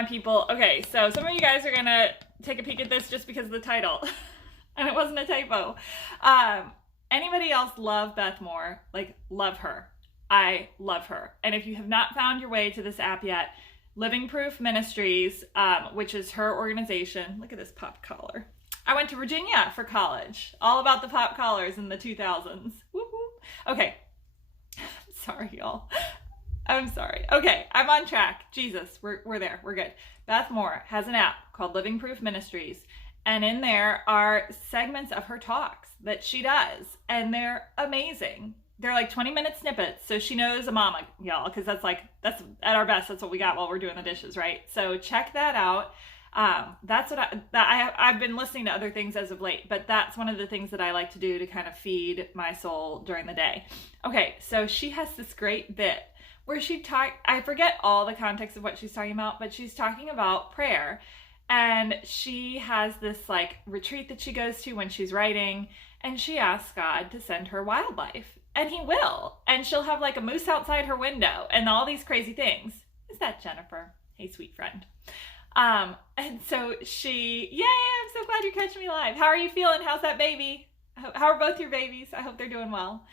my people. Okay, so some of you guys are gonna take a peek at this just because of the title. And it wasn't a typo. Anybody else love Beth Moore? Like, love her. I love her. And if you have not found your way to this app yet, Living Proof Ministries, which is her organization. Look at this pop collar. I went to Virginia for college. All about the pop collars in the 2000s. Woo-hoo. Okay. Sorry, y'all. I'm sorry. Okay, I'm on track. Jesus, we're there. We're good. Beth Moore has an app called Living Proof Ministries. And in there are segments of her talks that she does. And they're amazing. They're like 20-minute snippets. So she knows a mama, y'all, because that's at our best. That's what we got while we're doing the dishes, right? So check that out. That's what I've been listening to other things as of late, but that's one of the things that I like to do to kind of feed my soul during the day. Okay, so she has this great bit where I forget all the context of what she's talking about, but she's talking about prayer. And she has this like retreat that she goes to when she's writing, and she asks God to send her wildlife, and he will. And she'll have like a moose outside her window and all these crazy things. Is that Jennifer? Hey, sweet friend. And so yay, I'm so glad you're catching me live. How are you feeling? How's that baby? How are both your babies? I hope they're doing well.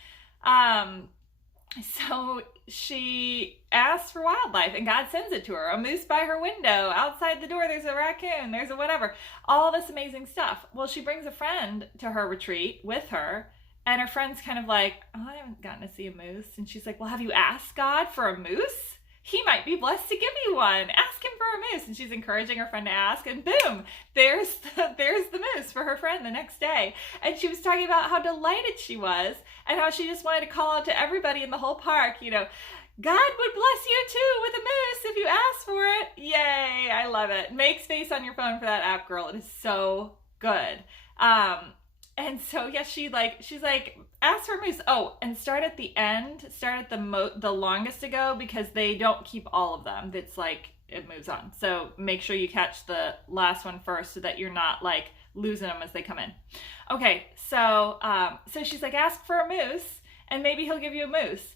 So she asks for wildlife and God sends it to her. A moose by her window, outside the door there's a raccoon, there's a whatever, all this amazing stuff. Well, she brings a friend to her retreat with her, and her friend's kind of like, oh, I haven't gotten to see a moose. And she's like, well, have you asked God for a moose? He might be blessed to give you one. Ask him for a moose. And she's encouraging her friend to ask, and boom, there's the moose for her friend the next day. And she was talking about how delighted she was and how she just wanted to call out to everybody in the whole park, you know, God would bless you too with a moose if you ask for it. Yay, I love it. Make space on your phone for that app, girl. It is so good. And so, yeah, she's like, ask for a moose. Oh, and start at the end. Start at the longest to go, because they don't keep all of them. It's like, it moves on. So make sure you catch the last one first so that you're not like losing them as they come in. Okay, so she's like, ask for a moose and maybe he'll give you a moose.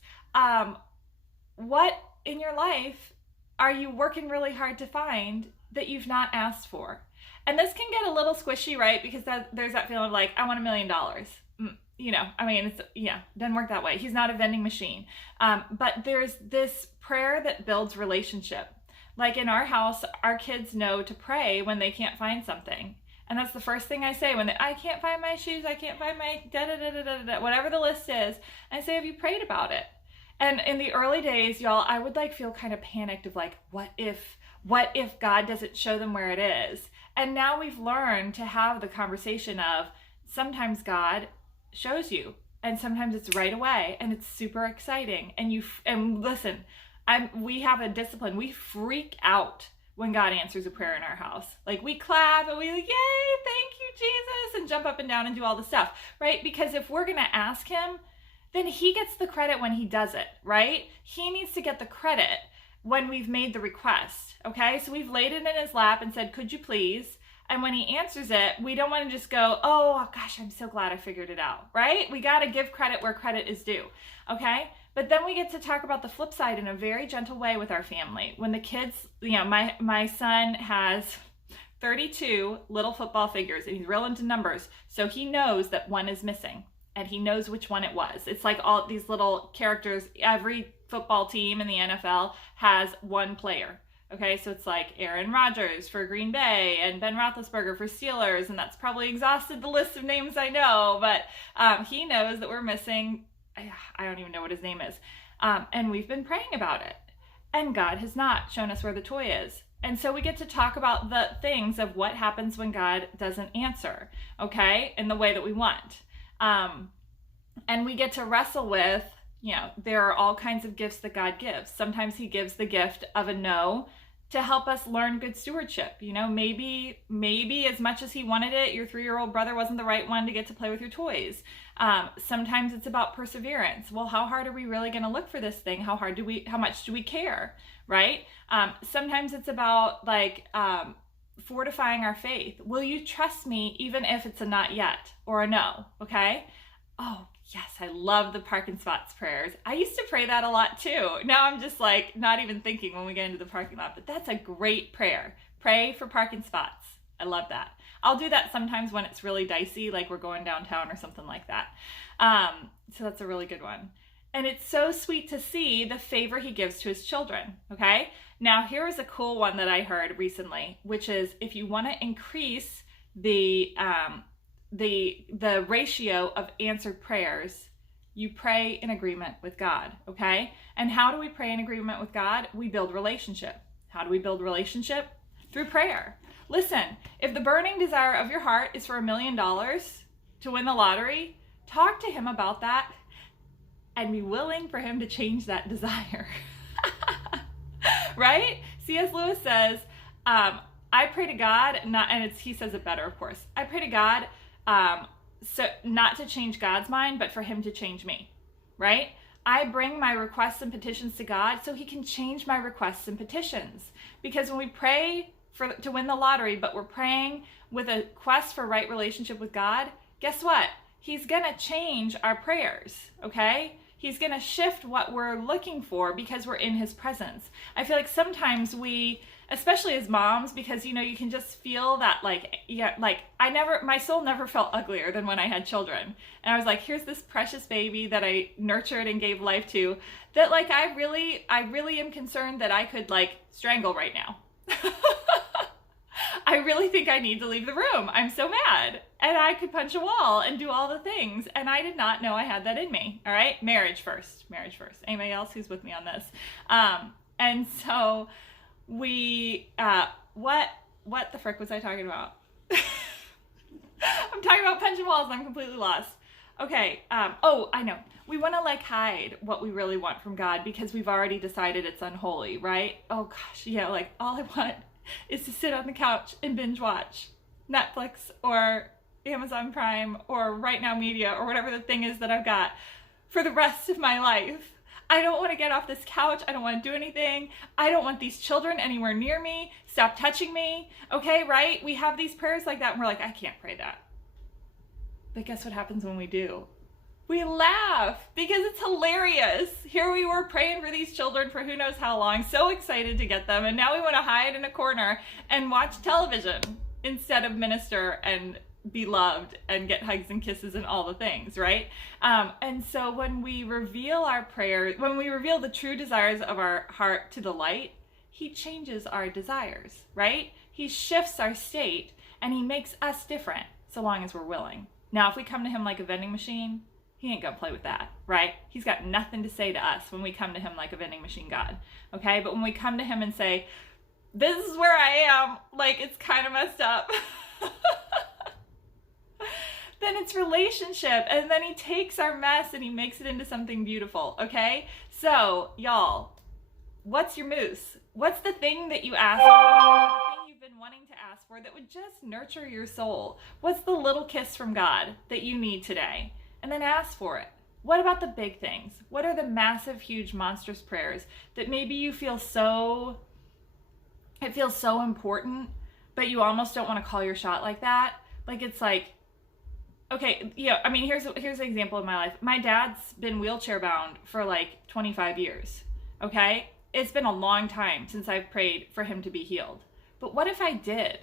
What in your life are you working really hard to find that you've not asked for? And this can get a little squishy, right? Because there's that feeling of like, I want $1 million. You know, I mean, doesn't work that way. He's not a vending machine. But there's this prayer that builds relationship. Like in our house, our kids know to pray when they can't find something. And that's the first thing I say when I can't find my shoes, I can't find my da-da-da-da-da-da, whatever the list is. I say, have you prayed about it? And in the early days, y'all, I would like feel kind of panicked of like, what if God doesn't show them where it is? And now we've learned to have the conversation of sometimes God shows you, and sometimes it's right away, and it's super exciting. And listen, we have a discipline. We freak out when God answers a prayer in our house. Like, we clap and we like, yay, thank you, Jesus, and jump up and down and do all the stuff, right? Because if we're gonna ask him, then he gets the credit when he does it, right? He needs to get the credit when we've made the request, okay? So we've laid it in his lap and said, could you please? And when he answers it, we don't want to just go, oh gosh, I'm so glad I figured it out, right? We got to give credit where credit is due, okay? But then we get to talk about the flip side in a very gentle way with our family. When the kids, you know, my son has 32 little football figures, and he's real into numbers, so he knows that one is missing, and he knows which one it was. It's like all these little characters. Every football team in the NFL has one player. Okay, so it's like Aaron Rodgers for Green Bay and Ben Roethlisberger for Steelers, and that's probably exhausted the list of names I know, but he knows that we're missing, I don't even know what his name is, and we've been praying about it, and God has not shown us where the toy is. And so we get to talk about the things of what happens when God doesn't answer, okay, in the way that we want. And we get to wrestle with, you know, there are all kinds of gifts that God gives. Sometimes he gives the gift of a no to help us learn good stewardship. You know, maybe as much as he wanted it, your 3-year-old brother wasn't the right one to get to play with your toys. Sometimes it's about perseverance. Well, how hard are we really going to look for this thing? How much do we care? Right? Sometimes it's about like, fortifying our faith. Will you trust me even if it's a not yet or a no? Okay. Oh Yes, I love the parking spots prayers. I used to pray that a lot too. Now I'm just like not even thinking when we get into the parking lot, but that's a great prayer. Pray for parking spots. I love that. I'll do that sometimes when it's really dicey, like we're going downtown or something like that. So that's a really good one. And it's so sweet to see the favor he gives to his children, okay? Now, here is a cool one that I heard recently, which is if you want to increase the ratio of answered prayers, you pray in agreement with God, okay? And how do we pray in agreement with God? We build relationship. How do we build relationship? Through prayer. Listen, if the burning desire of your heart is for $1 million to win the lottery, talk to him about that and be willing for him to change that desire. Right? C.S. Lewis says, I pray to God, he says it better, of course. I pray to God, so not to change God's mind, but for him to change me, right? I bring my requests and petitions to God so he can change my requests and petitions. Because when we pray to win the lottery, but we're praying with a quest for right relationship with God, guess what? He's going to change our prayers, okay? He's going to shift what we're looking for because we're in his presence. I feel like sometimes we, especially as moms, because, you know, you can just feel that my soul never felt uglier than when I had children. And I was like, here's this precious baby that I nurtured and gave life to that like, I really am concerned that I could like strangle right now. I really think I need to leave the room. I'm so mad. And I could punch a wall and do all the things. And I did not know I had that in me. All right. Marriage first. Anybody else who's with me on this? And so we, what the frick was I talking about? I'm talking about punching walls and I'm completely lost. Okay. I know. We want to like hide what we really want from God because we've already decided it's unholy, right? Oh gosh. Yeah. Like all I want is to sit on the couch and binge watch Netflix or Amazon Prime or Right Now Media or whatever the thing is that I've got for the rest of my life. I don't want to get off this couch. I don't want to do anything. I don't want these children anywhere near me. Stop touching me. Okay, right? We have these prayers like that and we're like, I can't pray that. But guess what happens when we do? We laugh because it's hilarious. Here we were praying for these children for who knows how long, so excited to get them, and now we want to hide in a corner and watch television instead of minister and be loved and get hugs and kisses and all the things, right? And so when we reveal our prayers, when we reveal the true desires of our heart to the light, he changes our desires, right? He shifts our state and he makes us different so long as we're willing. Now, if we come to him like a vending machine, he ain't gonna play with that, right? He's got nothing to say to us when we come to him like a vending machine God, okay? But when we come to him and say, this is where I am, like it's kind of messed up, then it's relationship, and then he takes our mess and he makes it into something beautiful, okay? So, y'all, what's your moose? What's the thing that you ask for? The thing you've been wanting to ask for that would just nurture your soul? What's the little kiss from God that you need today? And then ask for it. What about the big things? What are the massive, huge, monstrous prayers that maybe you feel it feels so important, but you almost don't want to call your shot like that? Like it's like, okay, yeah, I mean, here's an example of my life. My dad's been wheelchair bound for like 25 years, okay? It's been a long time since I've prayed for him to be healed. But what if I did?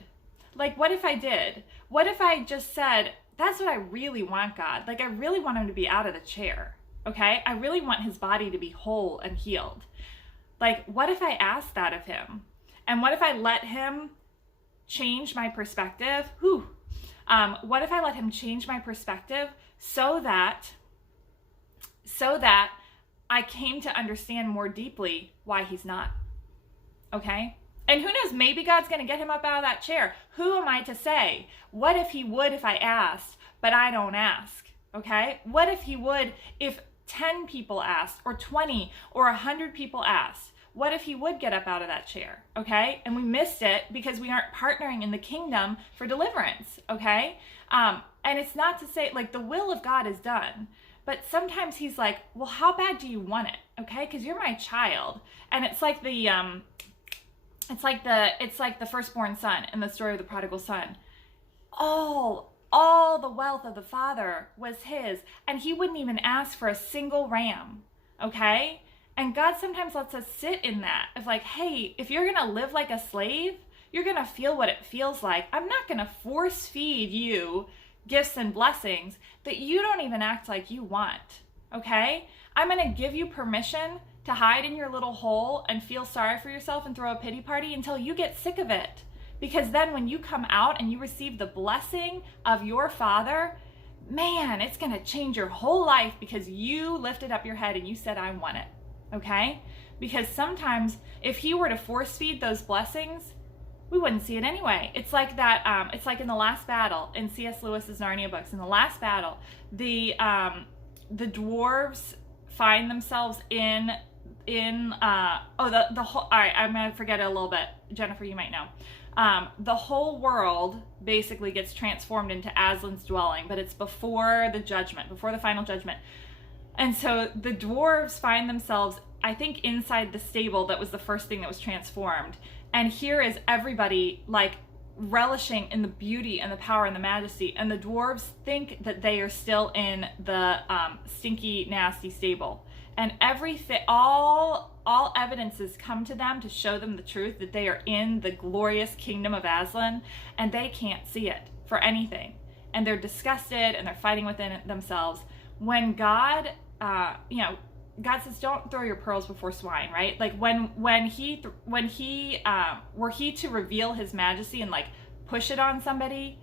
Like, what if I did? What if I just said, that's what I really want, God. Like, I really want him to be out of the chair, okay? I really want his body to be whole and healed. Like, what if I asked that of him? And what if I let him change my perspective? What if I let him change my perspective so that I came to understand more deeply why he's not, okay? And who knows, maybe God's going to get him up out of that chair. Who am I to say? What if he would if I asked, but I don't ask, okay? What if he would if 10 people asked, or 20, or 100 people asked? What if he would get up out of that chair, okay? And we missed it because we aren't partnering in the kingdom for deliverance, okay? And it's not to say, like, the will of God is done. But sometimes he's like, well, how bad do you want it, okay? Because you're my child. And it's like the firstborn son in the story of the prodigal son. All All the wealth of the Father was his, and he wouldn't even ask for a single ram, okay? And God sometimes lets us sit in that of like, hey, if you're going to live like a slave, you're going to feel what it feels like. I'm not going to force feed you gifts and blessings that you don't even act like you want, okay? I'm going to give you permission to hide in your little hole and feel sorry for yourself and throw a pity party until you get sick of it. Because then when you come out and you receive the blessing of your Father, man, it's going to change your whole life because you lifted up your head and you said, I want it, okay? Because sometimes if he were to force feed those blessings, we wouldn't see it anyway. It's like that, it's like in the last battle in C.S. Lewis's Narnia books. In the last battle, the dwarves find themselves in the whole, all right, I'm going to forget it a little bit. Jennifer, you might know. The whole world basically gets transformed into Aslan's dwelling, but it's before the judgment, before the final judgment. And so the dwarves find themselves, I think, inside the stable that was the first thing that was transformed. And here is everybody like relishing in the beauty and the power and the majesty. And the dwarves think that they are still in the stinky, nasty stable. And everything, all evidences come to them to show them the truth that they are in the glorious kingdom of Aslan, and they can't see it for anything. And they're disgusted and they're fighting within themselves. When God, God says, don't throw your pearls before swine, right? Like when he were he to reveal his majesty and like push it on somebody,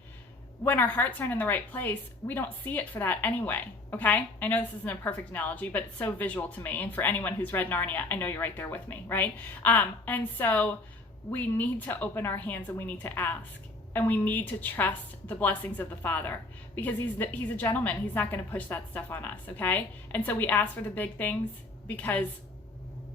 when our hearts aren't in the right place, we don't see it for that anyway, okay? I know this isn't a perfect analogy, but it's so visual to me. And for anyone who's read Narnia, I know you're right there with me, right? And so we need to open our hands and we need to ask. And we need to trust the blessings of the Father because he's a gentleman. He's not going to push that stuff on us, okay? And so we ask for the big things because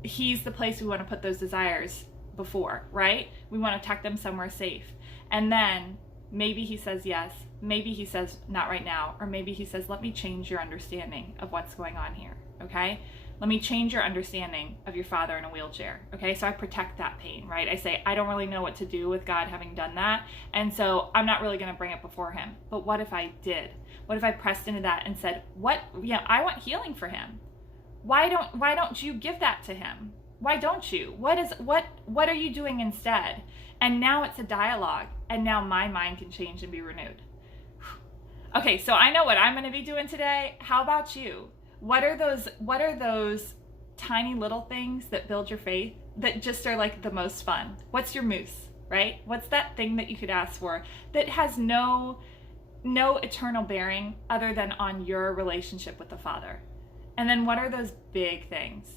he's the place we want to put those desires before, right? We want to tuck them somewhere safe. And then maybe he says yes, maybe he says not right now, or maybe he says, let me change your understanding of what's going on here, okay? Let me change your understanding of your father in a wheelchair, okay? So I protect that pain, right? I say, I don't really know what to do with God having done that, and so I'm not really gonna bring it before him. But what if I did? What if I pressed into that and said, I want healing for him. Why don't you give that to him? Why don't you? What are you doing instead? And now it's a dialogue, and now my mind can change and be renewed. Okay, so I know what I'm going to be doing today. How about you? What are those tiny little things that build your faith that just are like the most fun? What's your moose, right? What's that thing that you could ask for that has no eternal bearing other than on your relationship with the Father? And then what are those big things?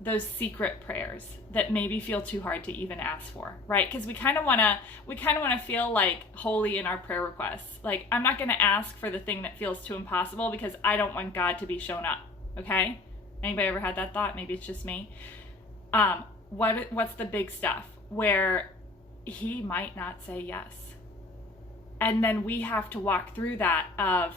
Those secret prayers that maybe feel too hard to even ask for, right? Because we kind of want to feel like holy in our prayer requests. Like, I'm not going to ask for the thing that feels too impossible because I don't want God to be shown up, okay? Anybody ever had that thought? Maybe it's just me. What's the big stuff where he might not say yes? And then we have to walk through that of,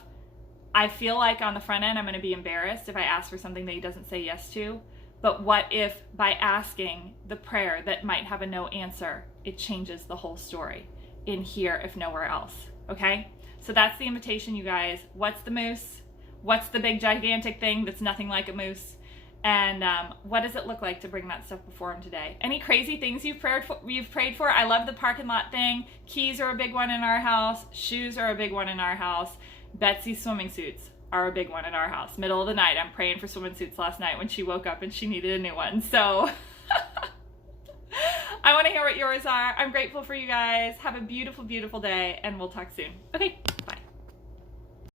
I feel like on the front end, I'm going to be embarrassed if I ask for something that he doesn't say yes to. But what if by asking the prayer that might have a no answer, it changes the whole story in here, if nowhere else, okay? So that's the invitation, you guys. What's the moose? What's the big gigantic thing that's nothing like a moose? And what does it look like to bring that stuff before him today? Any crazy things you've prayed for? I love the parking lot thing. Keys are a big one in our house. Shoes are a big one in our house. Betsy's swimming suits are a big one in our house. Middle of the night, I'm praying for swimming suits last night when she woke up and she needed a new one. So I want to hear what yours are. I'm grateful for you guys. Have a beautiful, beautiful day, and we'll talk soon. Okay, bye.